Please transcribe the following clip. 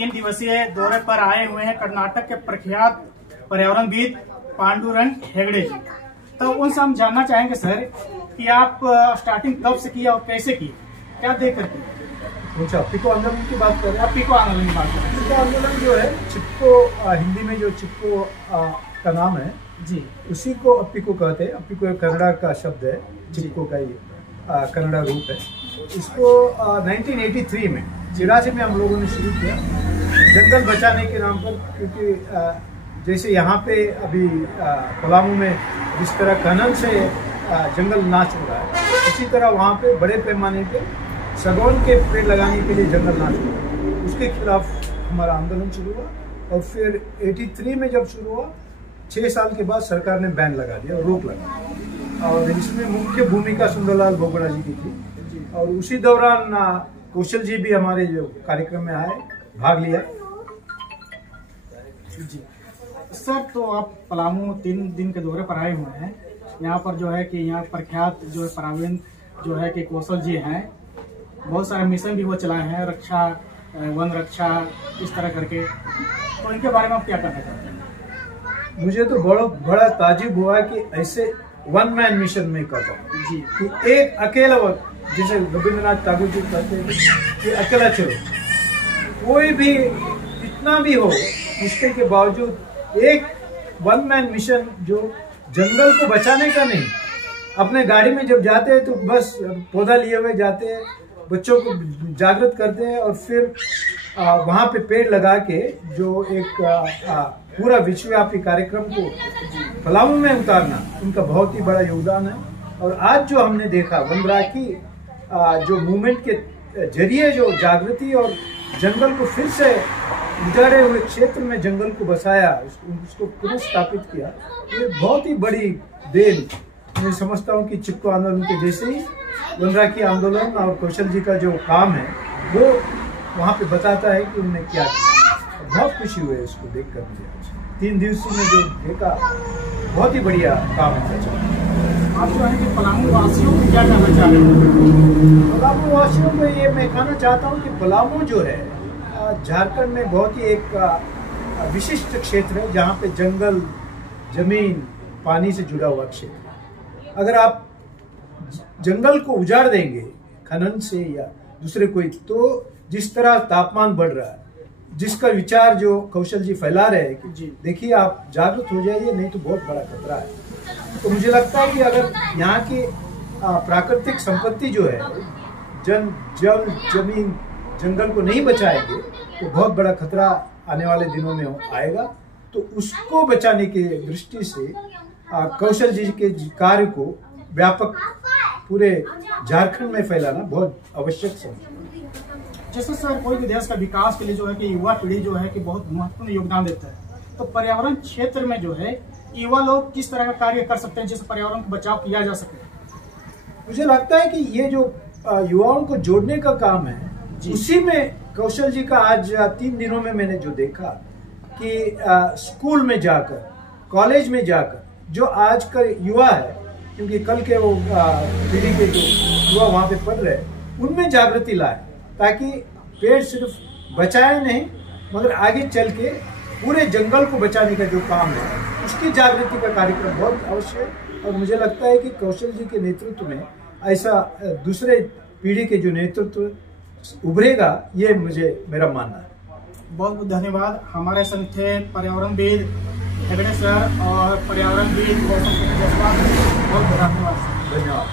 3 दिवसीय दौरे पर आए हुए हैं कर्नाटक के प्रख्यात पर्यावरणविद पांडुरंग हेगड़े जी। तो उनसे हम जानना चाहेंगे सर कि आप स्टार्टिंग कब से किया और कैसे की, क्या देख कर की? अच्छा, पिको आंदोलन की बात कर रहे हैं आप? पिको आंदोलन की बात कर रहे हैं। पिको आंदोलन जो है, चिपको हिंदी में जो चिपको का नाम है जी, उसी को अप्पिको कहते हैं। अप्पिको एक कन्नड़ा का शब्द है, चिपको का ही कन्नड़ा रूप है। इसको 1983 में 84 में हम लोगों ने शुरू किया जंगल बचाने के नाम पर, क्योंकि जैसे यहाँ पे अभी पलामू में जिस तरह खनन से जंगल नाश हो रहा है, उसी तरह वहाँ पे बड़े पैमाने पे सागौन के पेड़ लगाने के लिए जंगल नाश हो रहा है। उसके खिलाफ हमारा आंदोलन शुरू हुआ और फिर 83 में जब शुरू हुआ, 6 साल के बाद सरकार ने बैन लगा दिया, रोक लगा दी। और इसमें मुख्य भूमिका सुंदरलाल बोगड़ा जी की थी। और उसी दौरान कौशल जी भी हमारे जो कार्यक्रम में आए, भाग लिया। जी सर, तो आप पलामू 3 दिन के दौरे पर आए हुए हैं। यहाँ पर जो है कि यहाँ प्रख्यात जो है पर्यावरण जो है कि कौशल जी हैं, बहुत सारे मिशन भी वो चलाए हैं, रक्षा, वन रक्षा, इस तरह करके। तो इनके बारे में आप क्या कहना चाहते हैं? मुझे तो बड़ा ताजुब हुआ कि ऐसे वन मैन मिशन में कर रहा जी, कि एक अकेला वक्त, जैसे रविंद्रनाथ टैगोर जी कहते हैं कि अकेला चलो, कोई भी इतना भी हो मुश्किल के बावजूद एक वन मैन मिशन जो जंगल को बचाने का नहीं, अपने गाड़ी में जब जाते हैं तो बस पौधा लिए हुए जाते हैं, बच्चों को जागृत करते हैं और फिर वहाँ पे पेड़ लगा के जो एक पूरा विश्वव्यापी कार्यक्रम को पलामू में उतारना, उनका बहुत ही बड़ा योगदान है। और आज जो हमने देखा वनराय की जो मूवमेंट के जरिए जो जागृति और जंगल को फिर से उजाड़े हुए क्षेत्र में जंगल को बसाया, उसको पुनर्स्थापित किया, ये बहुत ही बड़ी देन मैं समझता हूँ कि चिपको आंदोलन के जैसे ही वनराखी आंदोलन और कौशल जी का जो काम है वो वहाँ पे बताता है कि उन्होंने क्या किया। बहुत खुशी हुई है इसको देख कर मुझे। 3 दिवसों में जो देखा, बहुत ही बढ़िया काम है। आप जो है कि पलामू वासियों को क्या कहना चाह रहे हैं? पलामू वासियों को ये मैं कहना चाहता हूँ कि पलामू जो है झारखंड में बहुत ही एक विशिष्ट क्षेत्र है, जहाँ पे जंगल, जमीन, पानी से जुड़ा हुआ क्षेत्र। अगर आप जंगल को उजाड़ देंगे खनन से या दूसरे कोई, तो जिस तरह तापमान बढ़ रहा है, जिसका विचार जो कौशल जी फैला रहे हैं कि देखिए आप जागरूक हो जाइए, नहीं तो बहुत बड़ा खतरा है। तो मुझे लगता है कि अगर यहाँ की प्राकृतिक संपत्ति जो है, जल, जमीन, जंगल को नहीं बचाएंगे तो बहुत बड़ा खतरा आने वाले दिनों में आएगा। तो उसको बचाने की दृष्टि से कौशल जी के कार्य को व्यापक पूरे झारखंड में फैलाना बहुत आवश्यक है। जैसे सर, कोई भी देश का विकास के लिए जो है कि युवा पीढ़ी जो है कि बहुत महत्वपूर्ण योगदान देता है, तो पर्यावरण क्षेत्र में जो है युवा लोग किस तरह का कार्य कर सकते हैं जिससे पर्यावरण को बचाव किया जा सके? मुझे लगता है कि ये जो युवाओं को जोड़ने का काम है, उसी में कौशल जी का आज 3 दिनों में मैंने जो देखा कि स्कूल में जाकर, कॉलेज में जाकर जो आज का युवा है, क्योंकि कल के वो पीढ़ी के जो युवा वहाँ पे पढ़ रहे हैं, उनमें जागृति लाए, ताकि पेड़ सिर्फ बचाए नहीं मगर आगे चल के पूरे जंगल को बचाने का जो काम है उसकी जागृति का कार्यक्रम बहुत आवश्यक है। और मुझे लगता है कि कौशल जी के नेतृत्व में ऐसा दूसरे पीढ़ी के जो नेतृत्व उभरेगा, ये मेरा मानना है। बहुत बहुत धन्यवाद। हमारे संग थे पर्यावरणविद हेगड़े सर और पर्यावरणविद कौशल जी। बहुत धन्यवाद।